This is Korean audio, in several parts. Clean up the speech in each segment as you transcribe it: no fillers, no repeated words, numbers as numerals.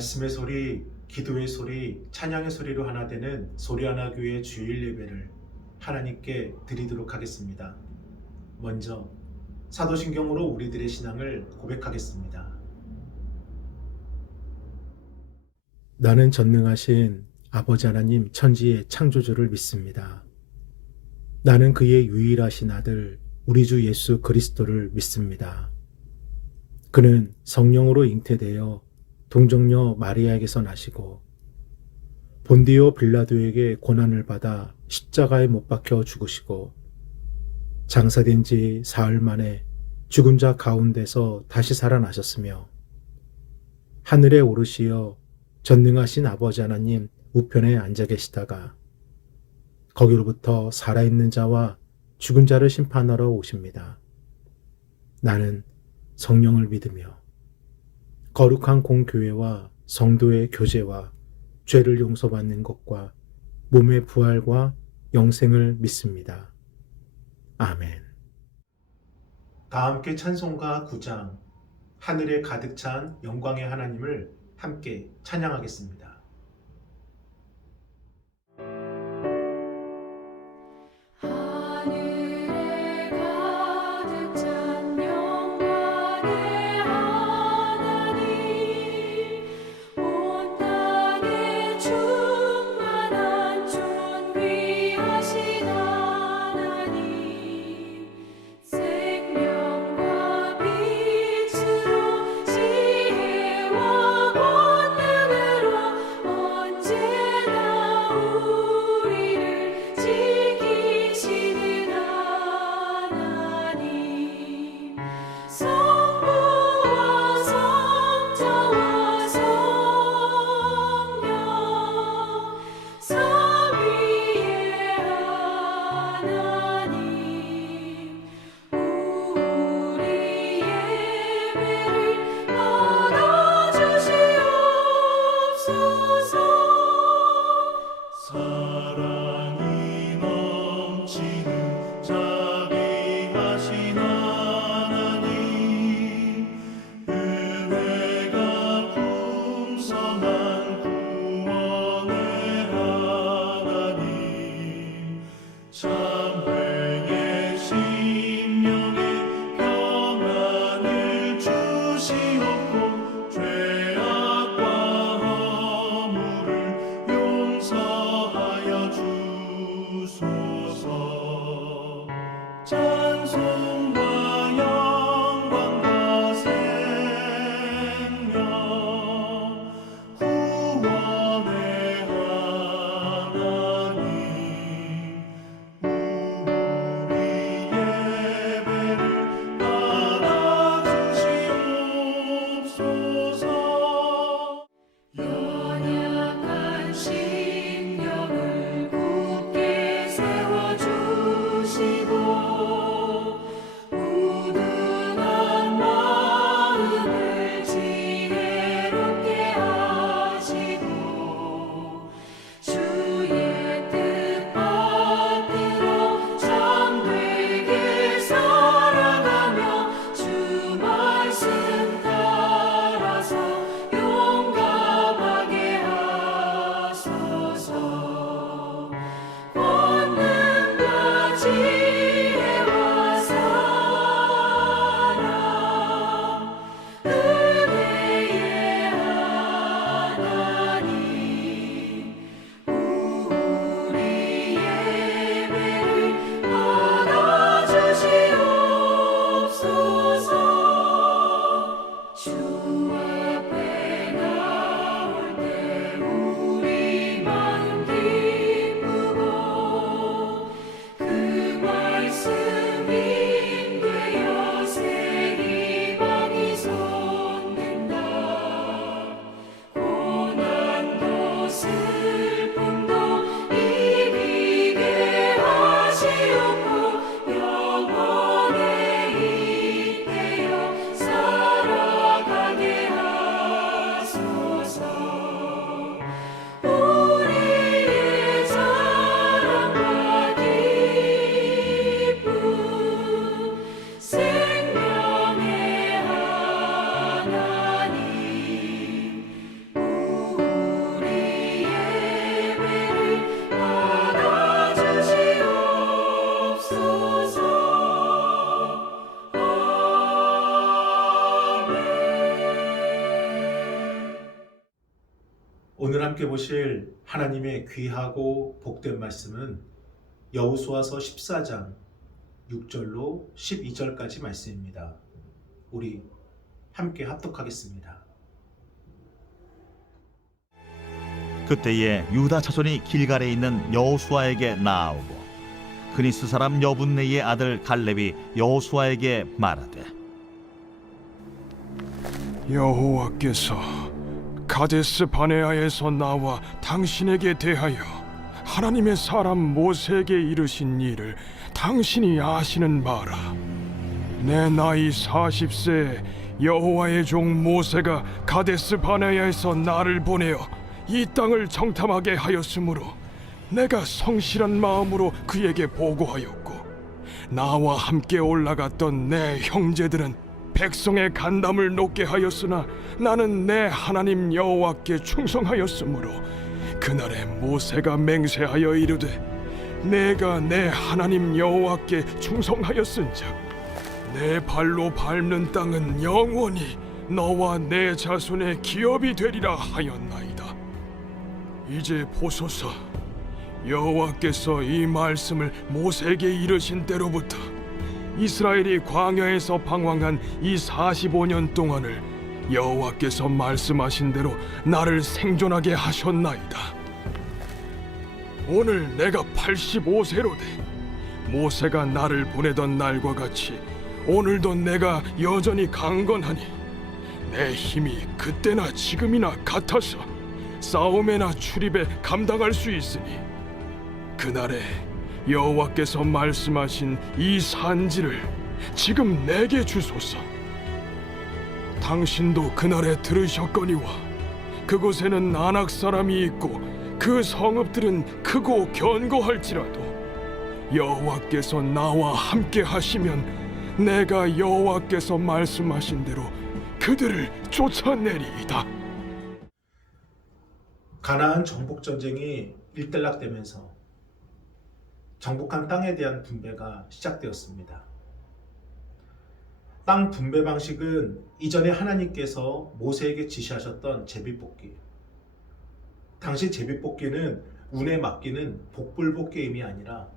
말씀의 소리, 기도의 소리, 찬양의 소리로 하나 되는 소리하나 교회 주일 예배를 하나님께 드리도록 하겠습니다. 먼저 사도신경으로 우리들의 신앙을 고백하겠습니다. 나는 전능하신 아버지 하나님 천지의 창조주를 믿습니다. 나는 그의 유일하신 아들 우리 주 예수 그리스도를 믿습니다. 그는 성령으로 잉태되어 동정녀 마리아에게서 나시고 본디오 빌라도에게 고난을 받아 십자가에 못 박혀 죽으시고 장사된 지 사흘 만에 죽은 자 가운데서 다시 살아나셨으며 하늘에 오르시어 전능하신 아버지 하나님 우편에 앉아 계시다가 거기로부터 살아있는 자와 죽은 자를 심판하러 오십니다. 나는 성령을 믿으며 거룩한 공교회와 성도의 교제와 죄를 용서받는 것과 몸의 부활과 영생을 믿습니다. 아멘. 다 함께 찬송가 9장 하늘에 가득 찬 영광의 하나님을 함께 찬양하겠습니다. 하늘에 가득 찬 영광의 하나님 온 땅에 충만한 존귀하신 하나님 생명과 빛으로 지혜와 권능으로 함께 보실 하나님의 귀하고 복된 말씀은 여호수아서 14장 6절로 12절까지 말씀입니다. 우리 함께 합독하겠습니다. 그때에 유다 자손이 길갈에 있는 여호수아에게 나아오고 그니스 사람 여분네의 아들 갈렙이 여호수아에게 말하되 여호와께서 가데스 바네아에서 나와 당신에게 대하여 하나님의 사람 모세에게 이르신 일을 당신이 아시는 바라. 내 나이 40세에 여호와의 종 모세가 가데스 바네아에서 나를 보내어 이 땅을 정탐하게 하였으므로 내가 성실한 마음으로 그에게 보고하였고, 나와 함께 올라갔던 내 형제들은 백성의 간담을 높게 하였으나 나는 내 하나님 여호와께 충성하였으므로 그날에 모세가 맹세하여 이르되 내가 내 하나님 여호와께 충성하였은즉 내 발로 밟는 땅은 영원히 너와 내 자손의 기업이 되리라 하였나이다. 이제 보소서, 여호와께서 이 말씀을 모세에게 이르신 때로부터 이스라엘이 광야에서 방황한 이 45년 동안을 여호와께서 말씀하신 대로 나를 생존하게 하셨나이다. 오늘 내가 85세로 돼 모세가 나를 보내던 날과 같이 오늘도 내가 여전히 강건하니 내 힘이 그때나 지금이나 같아서 싸움에나 출입에 감당할 수 있으니 그날에 여호와께서 말씀하신 이 산지를 지금 내게 주소서. 당신도 그날에 들으셨거니와 그곳에는 아낙 사람이 있고 그 성읍들은 크고 견고할지라도 여호와께서 나와 함께 하시면 내가 여호와께서 말씀하신 대로 그들을 쫓아내리이다. 가나안 정복 전쟁이 일단락되면서 정복한 땅에 대한 분배가 시작되었습니다. 땅 분배 방식은 이전에 하나님께서 모세에게 지시하셨던 제비뽑기. 당시 제비뽑기는 운에 맡기는 복불복 게임이 아니라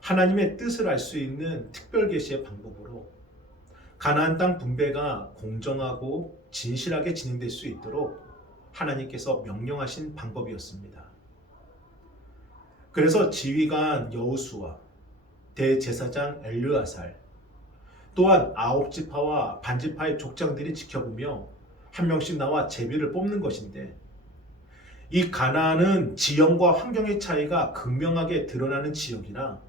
하나님의 뜻을 알 수 있는 특별 계시의 방법으로 가나안 땅 분배가 공정하고 진실하게 진행될 수 있도록 하나님께서 명령하신 방법이었습니다. 그래서 지휘관 여호수아, 대제사장 엘르아살, 또한 9지파와 반지파의 족장들이 지켜보며 한 명씩 나와 제비를 뽑는 것인데, 이 가나안은 지형과 환경의 차이가 극명하게 드러나는 지역이라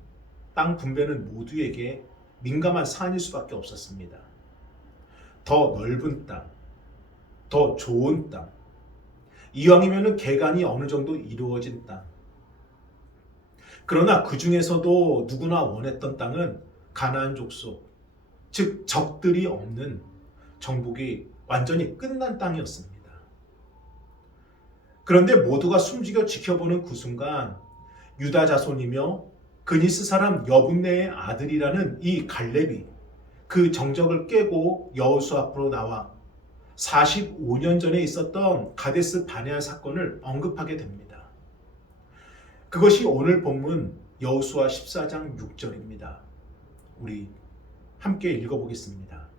땅 분배는 모두에게 민감한 사안일 수밖에 없었습니다. 더 넓은 땅, 더 좋은 땅, 이왕이면 개간이 어느 정도 이루어진 땅. 그러나 그 중에서도 누구나 원했던 땅은 가나안 족속, 즉 적들이 없는 정복이 완전히 끝난 땅이었습니다. 그런데 모두가 숨죽여 지켜보는 그 순간 유다 자손이며 그니스 사람 여분네의 아들이라는 이 갈렙이 그 정적을 깨고 여호수아 앞으로 나와 45년 전에 있었던 가데스 바네아 사건을 언급하게 됩니다. 그것이 오늘 본문 여호수아 14장 6절입니다. 우리 함께 읽어보겠습니다.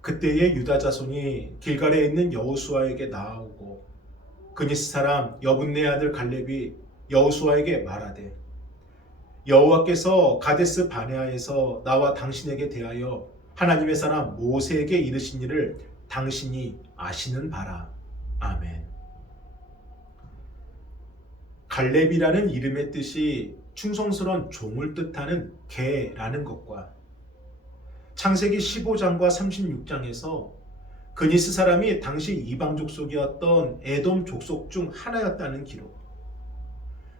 그때의 유다 자손이 길갈에 있는 여호수아에게 나아오고 그니스 사람 여분네 아들 갈렙이 여호수아에게 말하되 여호와께서 가데스 바네아에서 나와 당신에게 대하여 하나님의 사람 모세에게 이르신 일을 당신이 아시는 바라. 아멘. 갈렙이라는 이름의 뜻이 충성스러운 종을 뜻하는 개라는 것과 창세기 15장과 36장에서 그니스 사람이 당시 이방 족속이었던 에돔 족속 중 하나였다는 기록,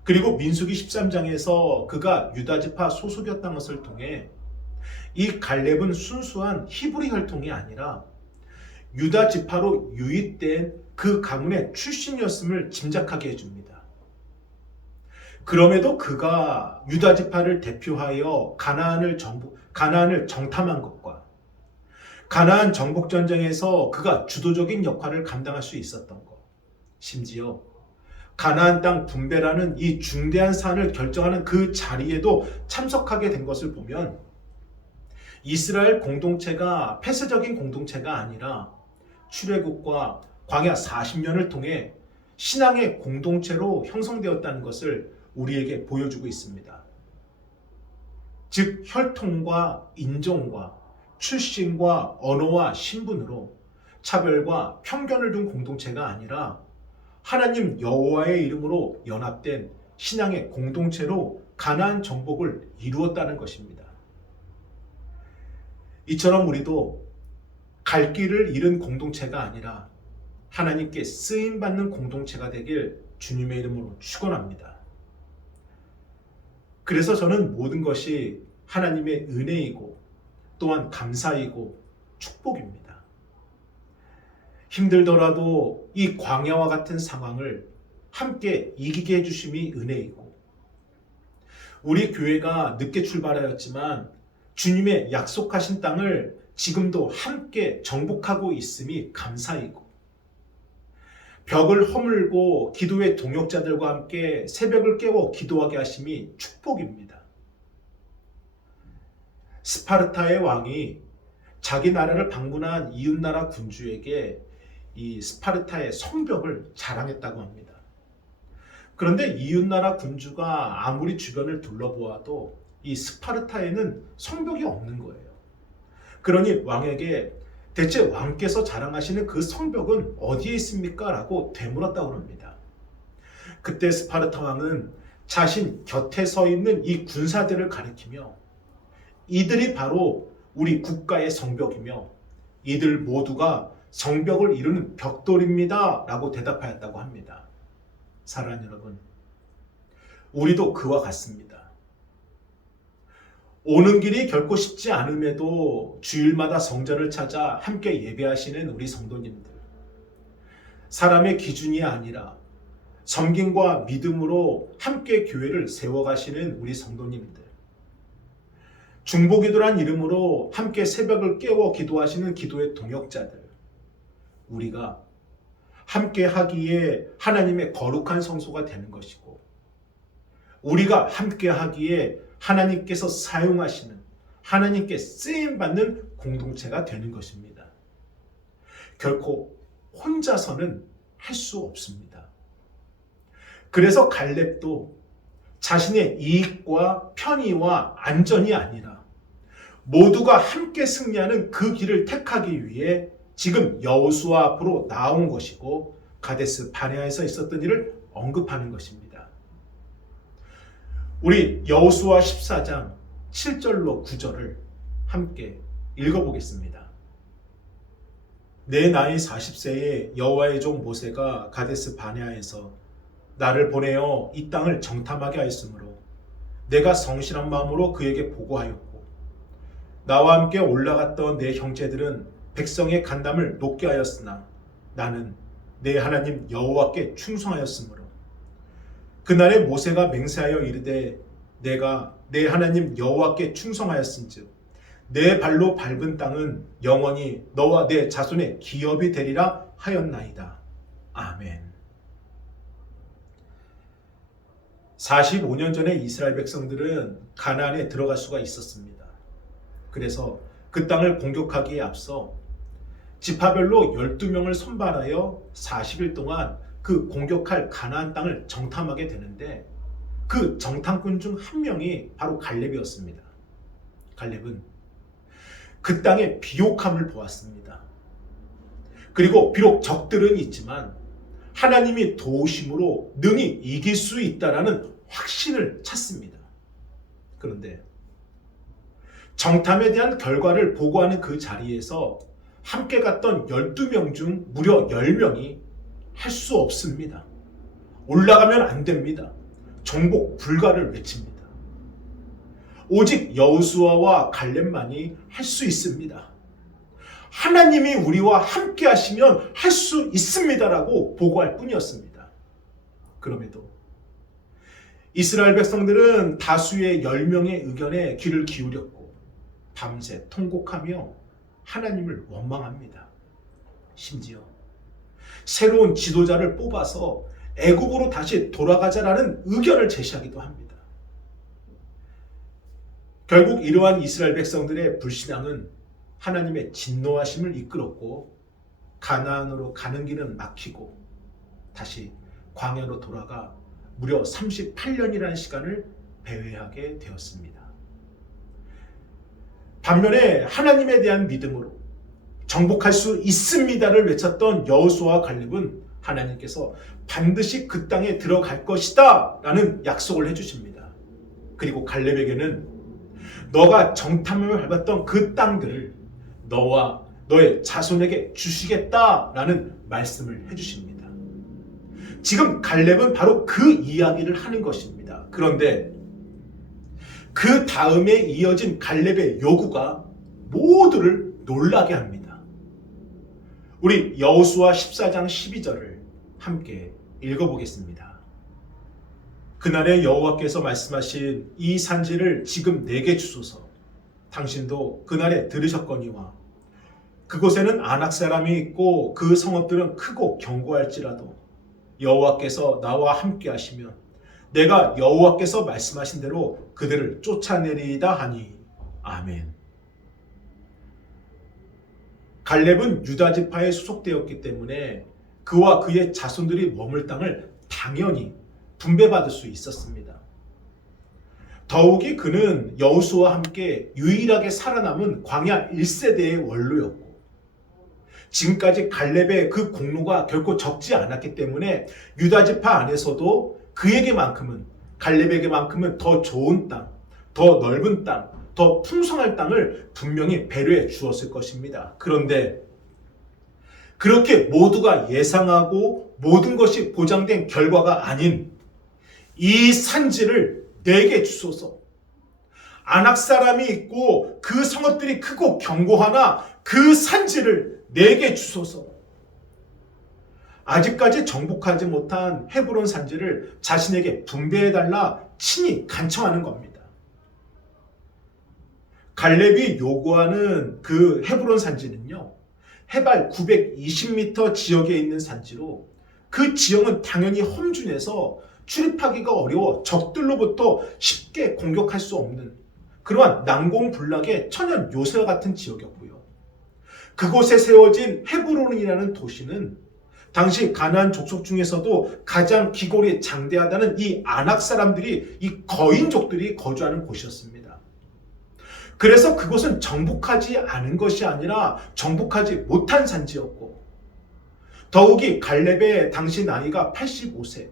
그리고 민수기 13장에서 그가 유다지파 소속이었다는 것을 통해 이 갈렙은 순수한 히브리 혈통이 아니라 유다지파로 유입된 그 가문의 출신이었음을 짐작하게 해줍니다. 그럼에도 그가 유다지파를 대표하여 가나안을 정탐한 것과 가나안 정복전쟁에서 그가 주도적인 역할을 감당할 수 있었던 것, 심지어 가나안 땅 분배라는 이 중대한 사안을 결정하는 그 자리에도 참석하게 된 것을 보면 이스라엘 공동체가 폐쇄적인 공동체가 아니라 출애굽과 광야 40년을 통해 신앙의 공동체로 형성되었다는 것을 우리에게 보여주고 있습니다. 즉 혈통과 인종과 출신과 언어와 신분으로 차별과 편견을 둔 공동체가 아니라 하나님 여호와의 이름으로 연합된 신앙의 공동체로 가나안 정복을 이루었다는 것입니다. 이처럼 우리도 갈 길을 잃은 공동체가 아니라 하나님께 쓰임받는 공동체가 되길 주님의 이름으로 축원합니다. 그래서 저는 모든 것이 하나님의 은혜이고 또한 감사이고 축복입니다. 힘들더라도 이 광야와 같은 상황을 함께 이기게 해주심이 은혜이고, 우리 교회가 늦게 출발하였지만 주님의 약속하신 땅을 지금도 함께 정복하고 있음이 감사이고, 벽을 허물고 기도의 동역자들과 함께 새벽을 깨워 기도하게 하심이 축복입니다. 스파르타의 왕이 자기 나라를 방문한 이웃나라 군주에게 이 스파르타의 성벽을 자랑했다고 합니다. 그런데 이웃나라 군주가 아무리 주변을 둘러보아도 이 스파르타에는 성벽이 없는 거예요. 그러니 왕에게 대체 왕께서 자랑하시는 그 성벽은 어디에 있습니까? 라고 되물었다고 합니다. 그때 스파르타 왕은 자신 곁에 서 있는 이 군사들을 가리키며 이들이 바로 우리 국가의 성벽이며 이들 모두가 성벽을 이루는 벽돌입니다 라고 대답하였다고 합니다. 사랑하는 여러분, 우리도 그와 같습니다. 오는 길이 결코 쉽지 않음에도 주일마다 성전을 찾아 함께 예배하시는 우리 성도님들, 사람의 기준이 아니라 섬김과 믿음으로 함께 교회를 세워가시는 우리 성도님들, 중보기도란 이름으로 함께 새벽을 깨워 기도하시는 기도의 동역자들, 우리가 함께 하기에 하나님의 거룩한 성소가 되는 것이고, 우리가 함께 하기에 하나님께서 사용하시는, 하나님께 쓰임받는 공동체가 되는 것입니다. 결코 혼자서는 할 수 없습니다. 그래서 갈렙도 자신의 이익과 편의와 안전이 아니라 모두가 함께 승리하는 그 길을 택하기 위해 지금 여호수아 앞으로 나온 것이고 가데스 바네아에서 있었던 일을 언급하는 것입니다. 우리 여호수아 14장 7절로 9절을 함께 읽어보겠습니다. 내 나이 40세에 여호와의 종 모세가 가데스 바네아에서 나를 보내어 이 땅을 정탐하게 하였으므로 내가 성실한 마음으로 그에게 보고하였고, 나와 함께 올라갔던 내 형제들은 백성의 간담을 높게 하였으나 나는 내 하나님 여호와께 충성하였으므로 그날에 모세가 맹세하여 이르되 내가 내 하나님 여호와께 충성하였은즉 내 발로 밟은 땅은 영원히 너와 내 자손의 기업이 되리라 하였나이다. 아멘. 45년 전에 이스라엘 백성들은 가나안에 들어갈 수가 있었습니다. 그래서 그 땅을 공격하기에 앞서 지파별로 12명을 선발하여 40일 동안 그 공격할 가나안 땅을 정탐하게 되는데, 그 정탐꾼 중 한 명이 바로 갈렙이었습니다. 갈렙은 그 땅의 비옥함을 보았습니다. 그리고 비록 적들은 있지만 하나님이 도우심으로 능히 이길 수 있다라는 확신을 찾습니다. 그런데 정탐에 대한 결과를 보고하는 그 자리에서 함께 갔던 12명 중 무려 10명이 할 수 없습니다. 올라가면 안 됩니다. 정복 불가를 외칩니다. 오직 여호수아와 갈렙만이 할 수 있습니다. 하나님이 우리와 함께 하시면 할 수 있습니다라고 보고할 뿐이었습니다. 그럼에도 이스라엘 백성들은 다수의 10명의 의견에 귀를 기울였고 밤새 통곡하며 하나님을 원망합니다. 심지어 새로운 지도자를 뽑아서 애굽으로 다시 돌아가자라는 의견을 제시하기도 합니다. 결국 이러한 이스라엘 백성들의 불신앙은 하나님의 진노하심을 이끌었고 가나안으로 가는 길은 막히고 다시 광야로 돌아가 무려 38년이라는 시간을 배회하게 되었습니다. 반면에 하나님에 대한 믿음으로 정복할 수 있습니다를 외쳤던 여호수아와 갈렙은 하나님께서 반드시 그 땅에 들어갈 것이다 라는 약속을 해주십니다. 그리고 갈렙에게는 너가 정탐을 밟았던 그 땅들을 너와 너의 자손에게 주시겠다라는 말씀을 해주십니다. 지금 갈렙은 바로 그 이야기를 하는 것입니다. 그런데 그 다음에 이어진 갈렙의 요구가 모두를 놀라게 합니다. 우리 여호수아 14장 12절을 함께 읽어보겠습니다. 그날에 여호와께서 말씀하신 이 산지를 지금 내게 주소서. 당신도 그날에 들으셨거니와 그곳에는 아낙 사람이 있고 그 성읍들은 크고 견고할지라도 여호와께서 나와 함께 하시면 내가 여호와께서 말씀하신 대로 그들을 쫓아내리이다 하니 아멘. 갈렙은 유다 지파에 소속되었기 때문에 그와 그의 자손들이 머물 땅을 당연히 분배받을 수 있었습니다. 더욱이 그는 여호수아와 함께 유일하게 살아남은 광야 1세대의 원로였고 지금까지 갈렙의 그 공로가 결코 적지 않았기 때문에 유다 지파 안에서도 그에게만큼은 갈렙에게만큼은 더 좋은 땅, 더 넓은 땅, 더 풍성할 땅을 분명히 배려해 주었을 것입니다. 그런데 그렇게 모두가 예상하고 모든 것이 보장된 결과가 아닌 이 산지를 내게 주소서. 아낙 사람이 있고 그 성읍들이 크고 견고하나 그 산지를 내게 주소서. 아직까지 정복하지 못한 헤브론 산지를 자신에게 분배해달라 친히 간청하는 겁니다. 갈렙이 요구하는 그 헤브론 산지는요, 해발 920m 지역에 있는 산지로 그 지형은 당연히 험준해서 출입하기가 어려워 적들로부터 쉽게 공격할 수 없는 그러한 난공불락의 천연 요새와 같은 지역이었고요. 그곳에 세워진 헤브론이라는 도시는 당시 가나안 족속 중에서도 가장 기골이 장대하다는 이 아낙 사람들이, 이 거인족들이 거주하는 곳이었습니다. 그래서 그곳은 정복하지 않은 것이 아니라 정복하지 못한 산지였고, 더욱이 갈렙의 당시 나이가 85세,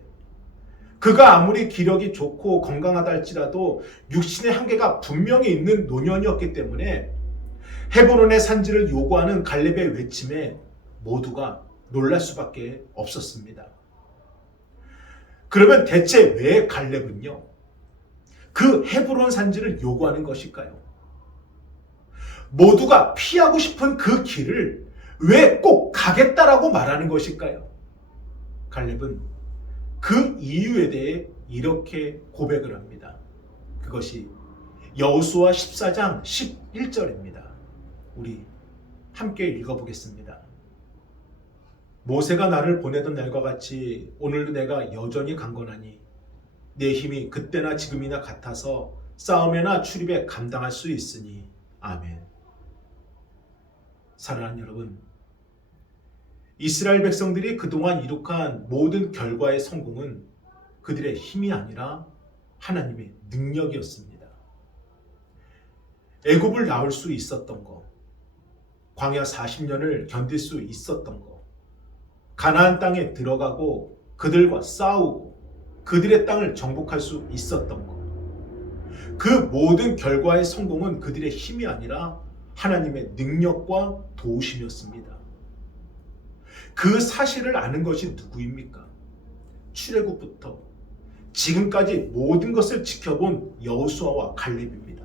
그가 아무리 기력이 좋고 건강하다 할지라도 육신의 한계가 분명히 있는 노년이었기 때문에 헤브론의 산지를 요구하는 갈렙의 외침에 모두가 놀랄 수밖에 없었습니다. 그러면 대체 왜 갈렙은요, 그 헤브론 산지를 요구하는 것일까요? 모두가 피하고 싶은 그 길을 왜 꼭 가겠다라고 말하는 것일까요? 갈렙은 그 이유에 대해 이렇게 고백을 합니다. 그것이 여호수아 14장 11절입니다. 우리 함께 읽어보겠습니다. 모세가 나를 보내던 날과 같이 오늘도 내가 여전히 강건하니 내 힘이 그때나 지금이나 같아서 싸움에나 출입에 감당할 수 있으니 아멘. 사랑하는 여러분, 이스라엘 백성들이 그동안 이룩한 모든 결과의 성공은 그들의 힘이 아니라 하나님의 능력이었습니다. 애굽을 나올 수 있었던 것, 광야 40년을 견딜 수 있었던 것, 가나안 땅에 들어가고 그들과 싸우고 그들의 땅을 정복할 수 있었던 것, 그 모든 결과의 성공은 그들의 힘이 아니라 하나님의 능력과 도우심이었습니다. 그 사실을 아는 것이 누구입니까? 출애굽부터 지금까지 모든 것을 지켜본 여호수아와 갈렙입니다.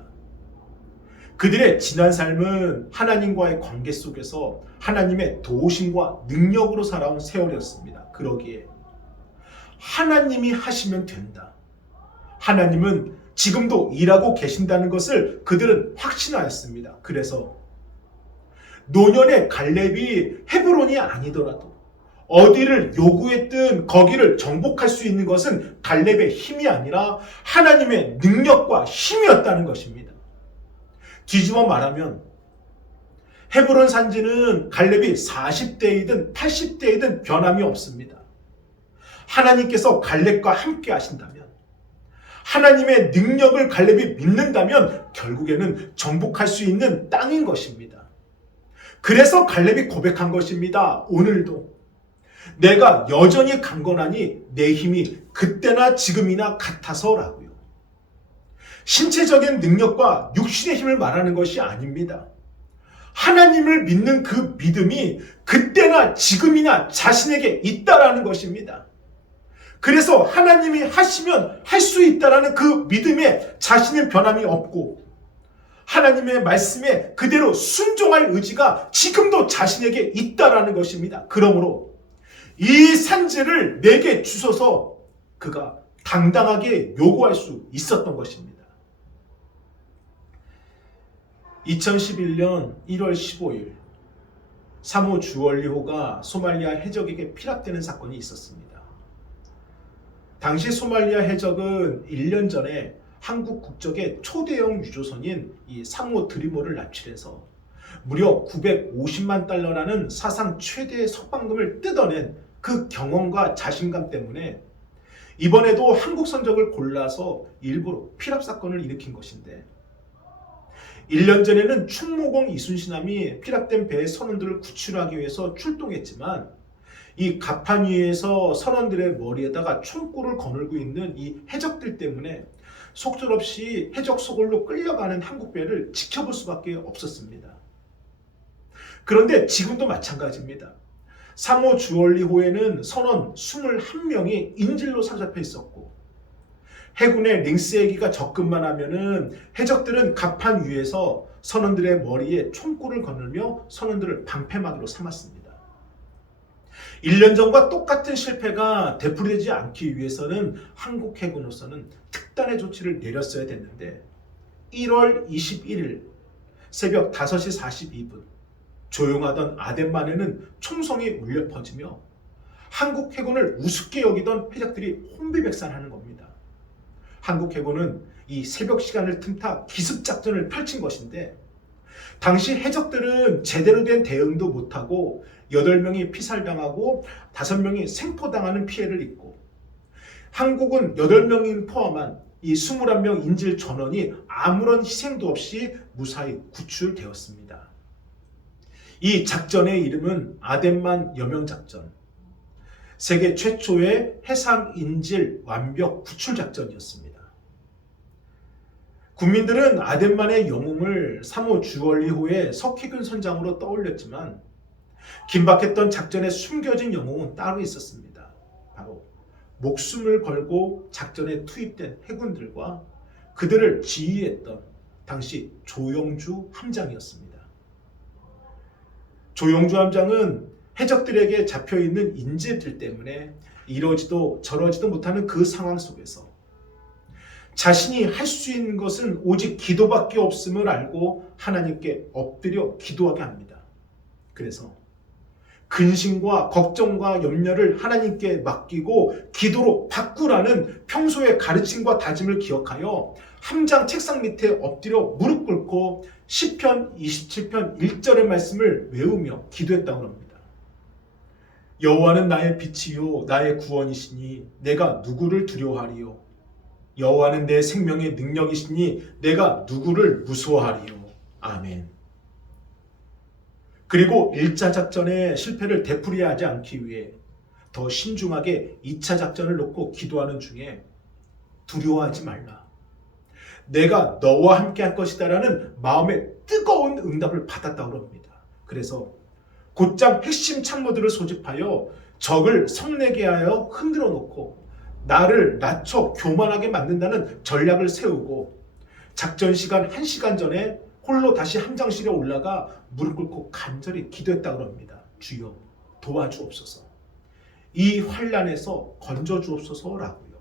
그들의 지난 삶은 하나님과의 관계 속에서 하나님의 도우심과 능력으로 살아온 세월이었습니다. 그러기에 하나님이 하시면 된다, 하나님은 지금도 일하고 계신다는 것을 그들은 확신하였습니다. 그래서 노년의 갈렙이 헤브론이 아니더라도 어디를 요구했든 거기를 정복할 수 있는 것은 갈렙의 힘이 아니라 하나님의 능력과 힘이었다는 것입니다. 뒤집어 말하면 헤브론 산지는 갈렙이 40대이든 80대이든 변함이 없습니다. 하나님께서 갈렙과 함께 하신다면, 하나님의 능력을 갈렙이 믿는다면 결국에는 정복할 수 있는 땅인 것입니다. 그래서 갈렙이 고백한 것입니다. 오늘도 내가 여전히 강건하니 내 힘이 그때나 지금이나 같아서라고요. 신체적인 능력과 육신의 힘을 말하는 것이 아닙니다. 하나님을 믿는 그 믿음이 그때나 지금이나 자신에게 있다라는 것입니다. 그래서 하나님이 하시면 할 수 있다라는 그 믿음에 자신은 변함이 없고, 하나님의 말씀에 그대로 순종할 의지가 지금도 자신에게 있다라는 것입니다. 그러므로 이 산지를 내게 주소서 그가 당당하게 요구할 수 있었던 것입니다. 2011년 1월 15일 사모 주얼리호가 소말리아 해적에게 피랍되는 사건이 있었습니다. 당시 소말리아 해적은 1년 전에 한국 국적의 초대형 유조선인 이 사모 드리모를 납치해서 무려 950만 달러라는 사상 최대의 석방금을 뜯어낸 그 경험과 자신감 때문에 이번에도 한국 선적을 골라서 일부러 피랍 사건을 일으킨 것인데, 1년 전에는 충무공 이순신함이 피랍된 배의 선원들을 구출하기 위해서 출동했지만 이 갑판 위에서 선원들의 머리에다가 총구를 거늘고 있는 이 해적들 때문에 속절없이 해적 소굴로 끌려가는 한국 배를 지켜볼 수밖에 없었습니다. 그런데 지금도 마찬가지입니다. 사모 주얼리호에는 선원 21명이 인질로 사로잡혀 있었고, 해군의 링스얘기가 접근만 하면은 해적들은 갑판 위에서 선원들의 머리에 총구를 거늘며 선원들을 방패막이로 삼았습니다. 1년 전과 똑같은 실패가 되풀이되지 않기 위해서는 한국 해군으로서는 특단의 조치를 내렸어야 됐는데, 1월 21일 새벽 5시 42분 조용하던 아덴만에는 총성이 울려 퍼지며 한국 해군을 우습게 여기던 해적들이 혼비백산하는 겁니다. 한국 해군은 이 새벽 시간을 틈타 기습작전을 펼친 것인데, 당시 해적들은 제대로 된 대응도 못하고 8명이 피살당하고 5명이 생포당하는 피해를 입고, 한국은 8명인 포함한 이 21명 인질 전원이 아무런 희생도 없이 무사히 구출되었습니다. 이 작전의 이름은 아덴만 여명작전, 세계 최초의 해상 인질 완벽 구출 작전이었습니다. 국민들은 아덴만의 영웅을 사모 주얼리호의 석희균 선장으로 떠올렸지만, 긴박했던 작전에 숨겨진 영웅은 따로 있었습니다. 바로 목숨을 걸고 작전에 투입된 해군들과 그들을 지휘했던 당시 조영주 함장이었습니다. 조영주 함장은 해적들에게 잡혀있는 인질들 때문에 이러지도 저러지도 못하는 그 상황 속에서 자신이 할 수 있는 것은 오직 기도밖에 없음을 알고 하나님께 엎드려 기도하게 합니다. 그래서 근심과 걱정과 염려를 하나님께 맡기고 기도로 바꾸라는 평소의 가르침과 다짐을 기억하여 함장 책상 밑에 엎드려 무릎 꿇고 시편 27편 1절의 말씀을 외우며 기도했다고 합니다. 여호와는 나의 빛이요 나의 구원이시니 내가 누구를 두려워하리요. 여호와는 내 생명의 능력이시니 내가 누구를 무서워하리요. 아멘. 그리고 1차 작전의 실패를 되풀이하지 않기 위해 더 신중하게 2차 작전을 놓고 기도하는 중에 두려워하지 말라, 내가 너와 함께 할 것이다 라는 마음의 뜨거운 응답을 받았다고 합니다. 그래서 곧장 핵심 참모들을 소집하여 적을 성내게 하여 흔들어 놓고 나를 낮춰 교만하게 만든다는 전략을 세우고, 작전 시간 1시간 전에 홀로 다시 함장실에 올라가 무릎 꿇고 간절히 기도했다고 합니다. 주여 도와주옵소서, 이 환난에서 건져주옵소서라고요.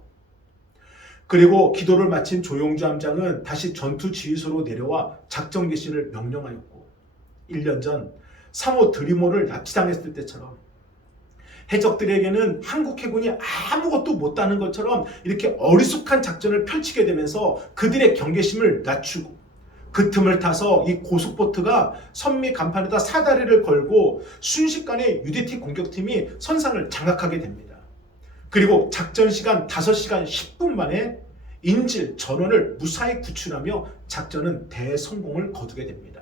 그리고 기도를 마친 조용주 함장은 다시 전투 지휘소로 내려와 작전 개시를 명령하였고, 1년 전 사모 드리모를 납치당했을 때처럼 해적들에게는 한국 해군이 아무것도 못하는 것처럼 이렇게 어리숙한 작전을 펼치게 되면서 그들의 경계심을 낮추고 그 틈을 타서 이 고속보트가 선미 간판에다 사다리를 걸고 순식간에 UDT 공격팀이 선상을 장악하게 됩니다. 그리고 작전 시간 5시간 10분 만에 인질 전원을 무사히 구출하며 작전은 대성공을 거두게 됩니다.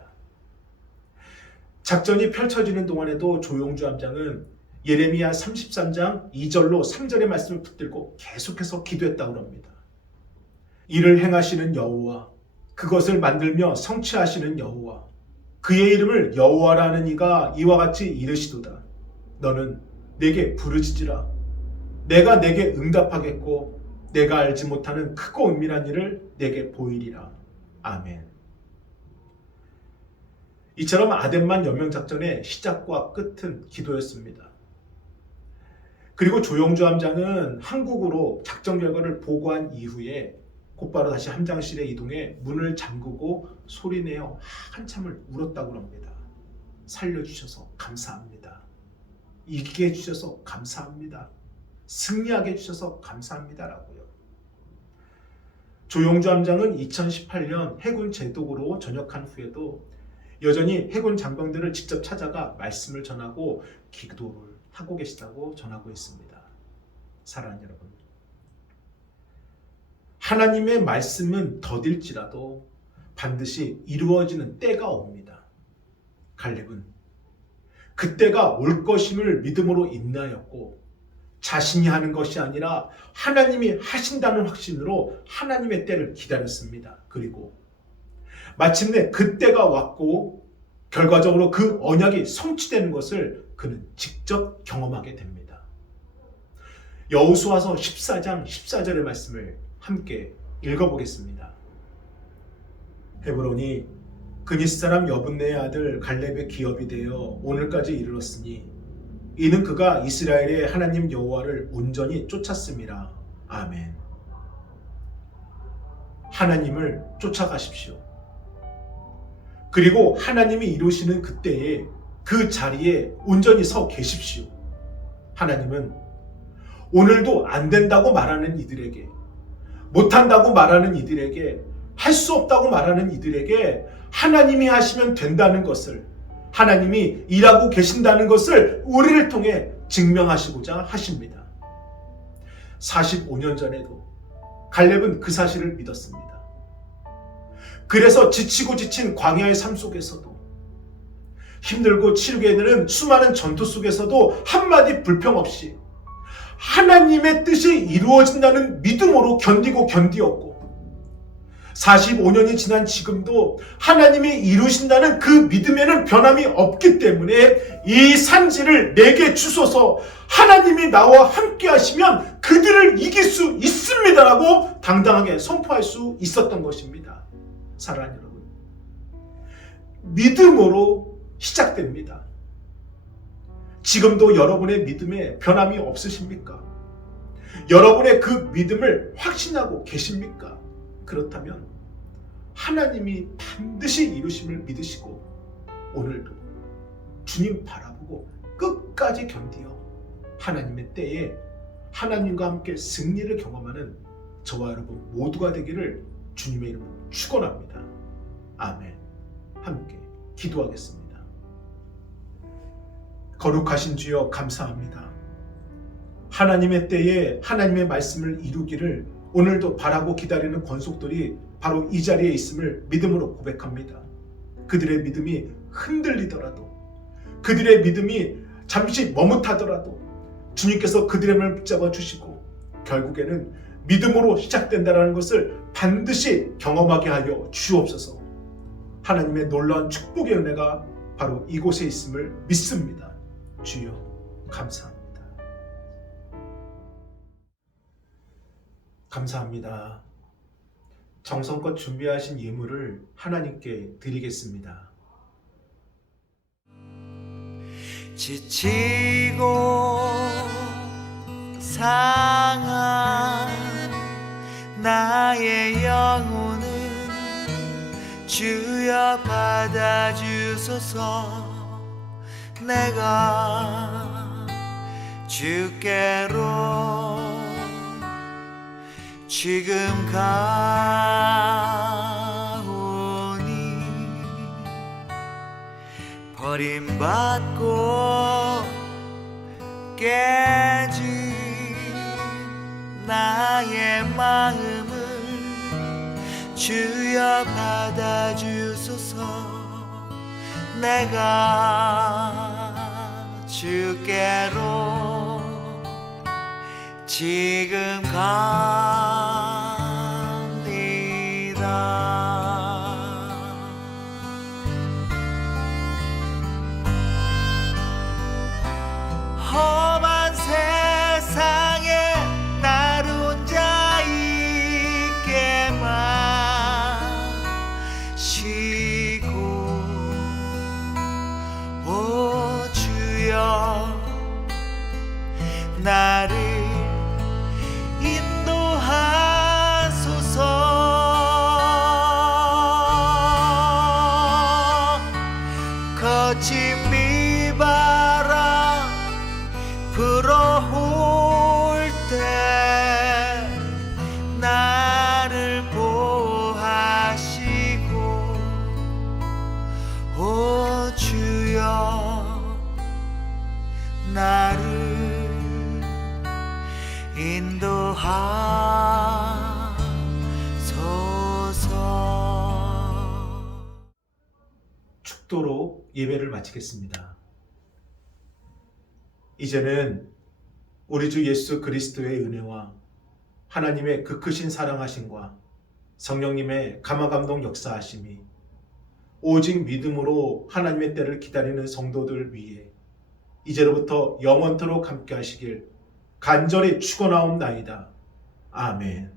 작전이 펼쳐지는 동안에도 조용주 함장은 예레미야 33장 2절로 3절의 말씀을 붙들고 계속해서 기도했다고 합니다. 이를 행하시는 여호와, 그것을 만들며 성취하시는 여호와, 그의 이름을 여호와라는 이가 이와 같이 이르시도다. 너는 내게 부르짖으라. 내가 내게 응답하겠고 내가 알지 못하는 크고 은밀한 일을 내게 보이리라. 아멘. 이처럼 아덴만 연명작전의 시작과 끝은 기도였습니다. 그리고 조용주 함장은 한국으로 작전 결과를 보고한 이후에 곧바로 다시 함장실에 이동해 문을 잠그고 소리내어 한참을 울었다고 합니다. 살려주셔서 감사합니다. 이기게 해주셔서 감사합니다. 승리하게 해주셔서 감사합니다라고요. 조용주 함장은 2018년 해군 제독으로 전역한 후에도 여전히 해군 장병들을 직접 찾아가 말씀을 전하고 기도를 하고 계시다고 전하고 있습니다. 사랑하는 여러분, 하나님의 말씀은 더딜지라도 반드시 이루어지는 때가 옵니다. 갈렙은 그때가 올 것임을 믿음으로 인내하였고 자신이 하는 것이 아니라 하나님이 하신다는 확신으로 하나님의 때를 기다렸습니다. 그리고 마침내 그때가 왔고 결과적으로 그 언약이 성취되는 것을 그는 직접 경험하게 됩니다. 여호수아서 14장 14절의 말씀을 함께 읽어보겠습니다. 헤브론이 그니스 사람 여분네의 아들 갈렙의 기업이 되어 오늘까지 이르렀으니 이는 그가 이스라엘의 하나님 여호와를 온전히 쫓았음이라. 아멘. 하나님을 쫓아가십시오. 그리고 하나님이 이루시는 그때에 그 자리에 온전히 서 계십시오. 하나님은 오늘도 안 된다고 말하는 이들에게, 못한다고 말하는 이들에게, 할 수 없다고 말하는 이들에게 하나님이 하시면 된다는 것을, 하나님이 일하고 계신다는 것을 우리를 통해 증명하시고자 하십니다. 45년 전에도 갈렙은 그 사실을 믿었습니다. 그래서 지치고 지친 광야의 삶 속에서도, 힘들고 치르게 되는 수많은 전투 속에서도 한마디 불평 없이 하나님의 뜻이 이루어진다는 믿음으로 견디었고, 45년이 지난 지금도 하나님이 이루신다는 그 믿음에는 변함이 없기 때문에 이 산지를 내게 주소서, 하나님이 나와 함께 하시면 그들을 이길 수 있습니다라고 당당하게 선포할 수 있었던 것입니다. 사랑하는 여러분, 믿음으로 시작됩니다. 지금도 여러분의 믿음에 변함이 없으십니까? 여러분의 그 믿음을 확신하고 계십니까? 그렇다면 하나님이 반드시 이루심을 믿으시고 오늘도 주님 바라보고 끝까지 견디어 하나님의 때에 하나님과 함께 승리를 경험하는 저와 여러분 모두가 되기를 주님의 이름으로 축원합니다. 아멘. 함께 기도하겠습니다. 거룩하신 주여 감사합니다. 하나님의 때에 하나님의 말씀을 이루기를 오늘도 바라고 기다리는 권속들이 바로 이 자리에 있음을 믿음으로 고백합니다. 그들의 믿음이 흔들리더라도, 그들의 믿음이 잠시 머뭇하더라도 주님께서 그들의 마음을 붙잡아 주시고 결국에는 믿음으로 시작된다는 것을 반드시 경험하게 하여 주옵소서. 하나님의 놀라운 축복의 은혜가 바로 이곳에 있음을 믿습니다. 주여 감사합니다. 감사합니다. 정성껏 준비하신 예물을 하나님께 드리겠습니다. 지치고 상한 나의 영혼을 주여 받아주소서. 내가 주께로 지금 가오니 버림받고 깨진 나의 마음을 주여 받아주소서. 내가 주께로 지금 갑니다. 험한 세상에 나를 혼자 있게만 쉬고 오 주여 나를 인도하소서. 거친 비바람 불어올 때 나를 보호하시고 오 주여 나를 인도하소서. 축도로 예배를 마치겠습니다. 이제는 우리 주 예수 그리스도의 은혜와 하나님의 그 크신 사랑하심과 성령님의 감화감동 역사하심이 오직 믿음으로 하나님의 때를 기다리는 성도들 위해 이제로부터 영원토록 함께 하시길 간절히 축원하옵나이다. 아멘.